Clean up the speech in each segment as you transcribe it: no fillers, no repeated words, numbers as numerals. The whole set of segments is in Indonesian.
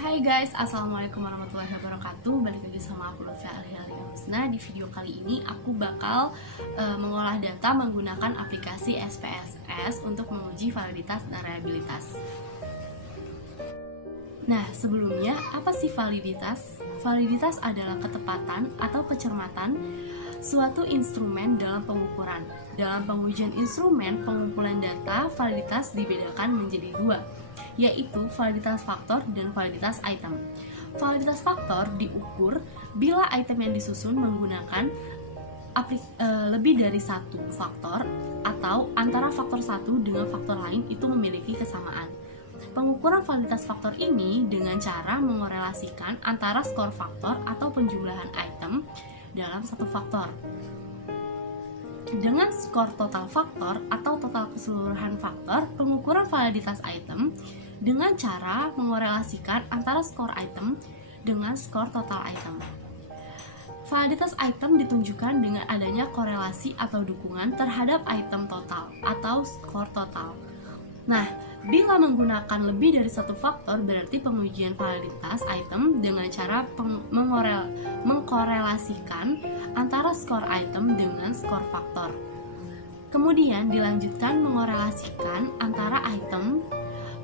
Hai guys, assalamualaikum warahmatullahi wabarakatuh. Balik lagi sama aku Lutfia Alihalia Husna. Di video kali ini aku bakal mengolah data menggunakan aplikasi SPSS untuk menguji validitas dan reliabilitas. Nah, sebelumnya apa sih validitas? Validitas adalah ketepatan atau kecermatan suatu instrumen dalam pengukuran. Dalam pengujian instrumen pengumpulan data, validitas dibedakan menjadi dua, yaitu validitas faktor dan validitas item. Validitas faktor diukur bila item yang disusun menggunakan lebih dari satu faktor atau antara faktor satu dengan faktor lain itu memiliki kesamaan. Pengukuran validitas faktor ini dengan cara mengorelasikan antara skor faktor atau penjumlahan item dalam satu faktor dengan skor total faktor atau total keseluruhan faktor. Pengukuran validitas item dengan cara mengorelasikan antara skor item dengan skor total item. Validitas item ditunjukkan dengan adanya korelasi atau dukungan terhadap item total atau skor total. Nah, bila menggunakan lebih dari satu faktor, berarti pengujian validitas item dengan cara mengkorelasikan antara skor item dengan skor faktor. Kemudian dilanjutkan mengorelasikan antara item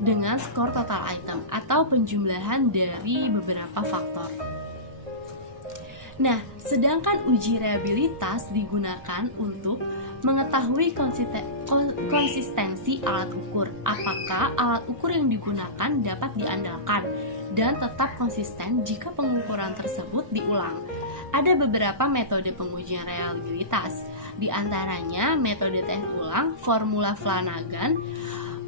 dengan skor total item atau penjumlahan dari beberapa faktor. Nah, sedangkan uji reliabilitas digunakan untuk mengetahui konsistensi alat ukur. Apakah alat ukur yang digunakan dapat diandalkan dan tetap konsisten jika pengukuran tersebut diulang. Ada beberapa metode pengujian reliabilitas, di antaranya metode tes ulang, formula Flanagan,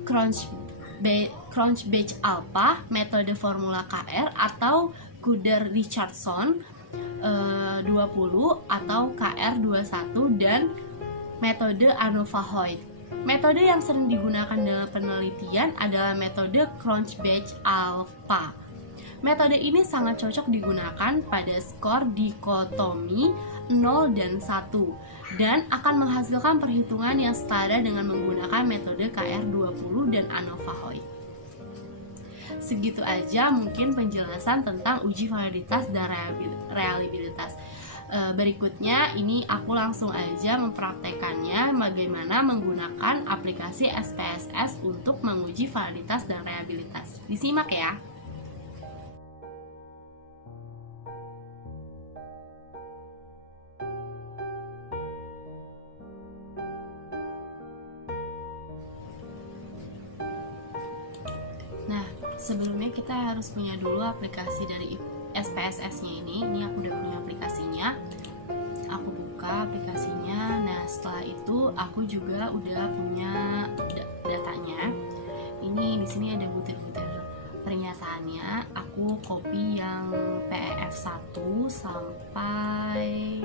Crouch-Batch-Alpha, metode formula KR atau Kuder-Richardson 20 atau KR21, dan metode ANOVA-Hoyt. Metode yang sering digunakan dalam penelitian adalah metode Crouch-Batch-Alpha. Metode ini sangat cocok digunakan pada skor dikotomi 0 dan 1 dan akan menghasilkan perhitungan yang setara dengan menggunakan metode KR20 dan ANOVA-Hoyt. Segitu aja mungkin penjelasan tentang uji validitas dan reliabilitas. Berikutnya ini aku langsung aja mempraktekannya bagaimana menggunakan aplikasi SPSS untuk menguji validitas dan reliabilitas. Disimak ya. Nah, sebelumnya kita harus punya dulu aplikasi dari SPSS-nya ini. Ini aku udah punya aplikasinya. Aku buka aplikasinya. Nah, setelah itu aku juga udah punya datanya. Ini di sini ada butir-butir pernyataannya. Aku copy yang PEF 1 sampai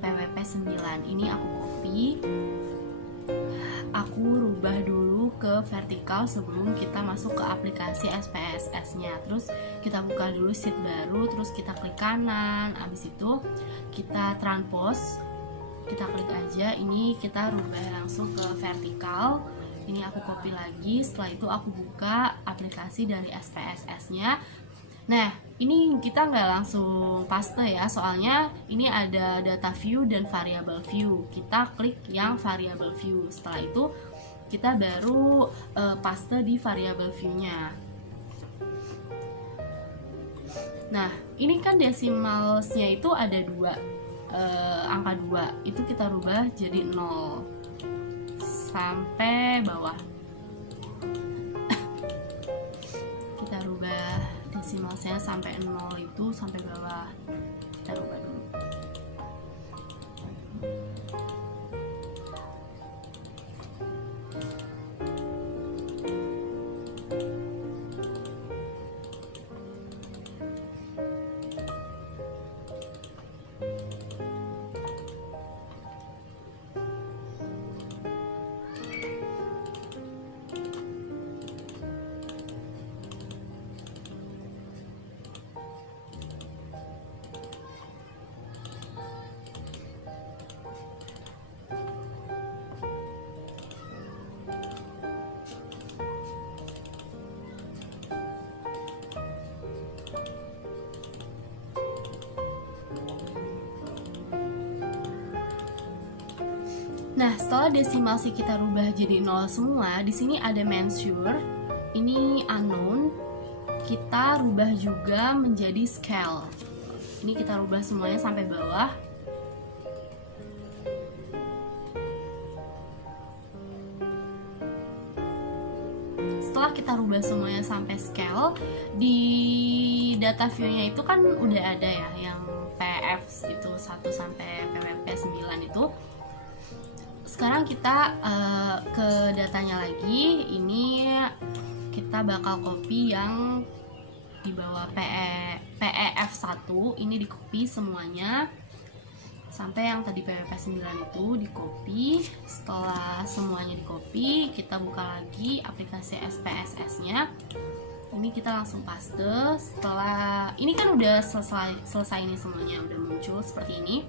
PWP 9. Ini aku copy. Aku rubah dulu ke vertikal sebelum kita masuk ke aplikasi SPSS-nya. Terus kita buka dulu sheet baru, terus kita klik kanan. Abis itu kita transpose, kita klik aja. Ini kita rubah langsung ke vertikal. Ini aku copy lagi. Setelah itu aku buka aplikasi dari SPSS-nya. Nah, ini kita nggak langsung paste ya, soalnya ini ada data view dan variable view. Kita klik yang variable view. Setelah itu kita baru paste di variable view-nya. Nah, ini kan decimalsnya itu ada angka 2. Itu kita rubah jadi 0 sampai bawah. Kita rubah decimalsnya sampai 0 itu sampai bawah. Kita rubah dulu. Nah, setelah desimasi kita rubah jadi 0 semua, di sini ada measure, ini unknown, kita rubah juga menjadi scale. Ini kita rubah semuanya sampai bawah. Setelah kita rubah semuanya sampai scale, di data view-nya itu kan udah ada ya yang PF itu 1 sampai PWP 9 itu. Sekarang kita ke datanya lagi. Ini kita bakal copy yang di bawah PEF1, ini di copy semuanya sampai yang tadi PWP 9 itu di copy. Setelah semuanya di copy, kita buka lagi aplikasi SPSS nya. Ini kita langsung paste. Setelah ini kan udah selesai ini semuanya, udah muncul seperti ini.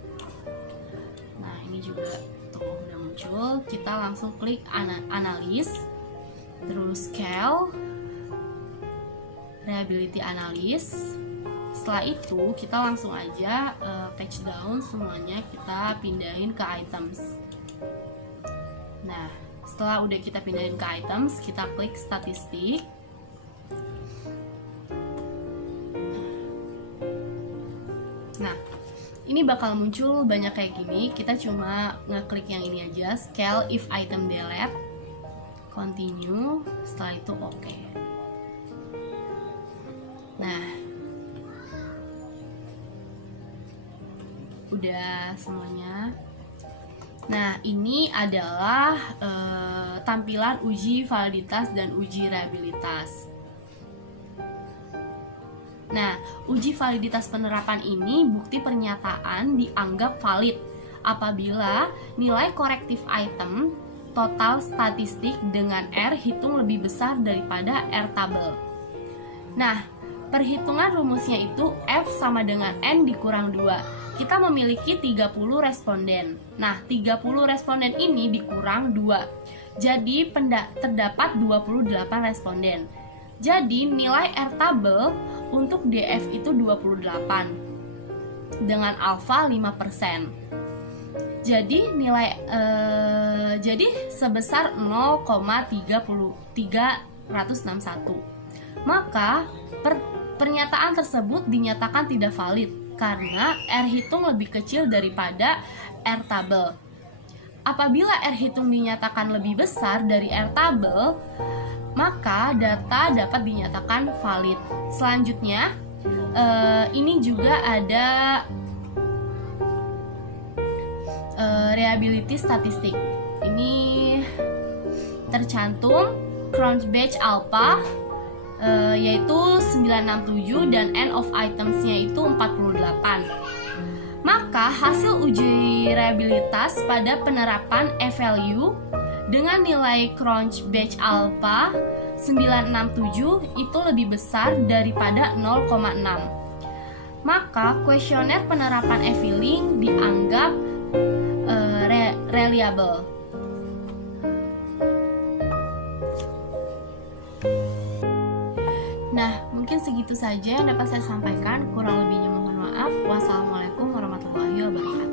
Nah, ini juga tuh udah muncul. Kita langsung klik analis, terus scale, reliability analysis. Setelah itu kita langsung aja page down semuanya, kita pindahin ke items. Nah, setelah udah kita pindahin ke items, kita klik statistik. Nah, ini bakal muncul banyak kayak gini. Kita cuma ngeklik yang ini aja, scale if item delete, continue, setelah itu oke. Nah, udah semuanya. Nah, ini adalah tampilan uji validitas dan uji reliabilitas. Nah, uji validitas penerapan ini bukti pernyataan dianggap valid apabila nilai korektif item total statistik dengan R hitung lebih besar daripada R tabel. Nah, perhitungan rumusnya itu F sama dengan N dikurang 2. Kita memiliki 30 responden. Nah, 30 responden ini dikurang 2. Jadi, terdapat 28 responden. Jadi, nilai R tabel untuk DF itu 28 dengan alfa 5%. Jadi, jadi sebesar 0,361. Maka pernyataan tersebut dinyatakan tidak valid karena R hitung lebih kecil daripada R tabel. Apabila R hitung dinyatakan lebih besar dari R tabel, maka data dapat dinyatakan valid. Selanjutnya, ini juga ada reliability statistik. Ini tercantum Cronbach alpha yaitu 967 dan N of items-nya itu 48. Maka hasil uji reliabilitas pada penerapan E-value dengan nilai Cronbach alpha 967 itu lebih besar daripada 0,6. Maka kuesioner penerapan E-filling dianggap reliable. Nah, mungkin segitu saja yang dapat saya sampaikan. Kurang lebihnya mohon maaf. Wassalamualaikum warahmatullahi wabarakatuh.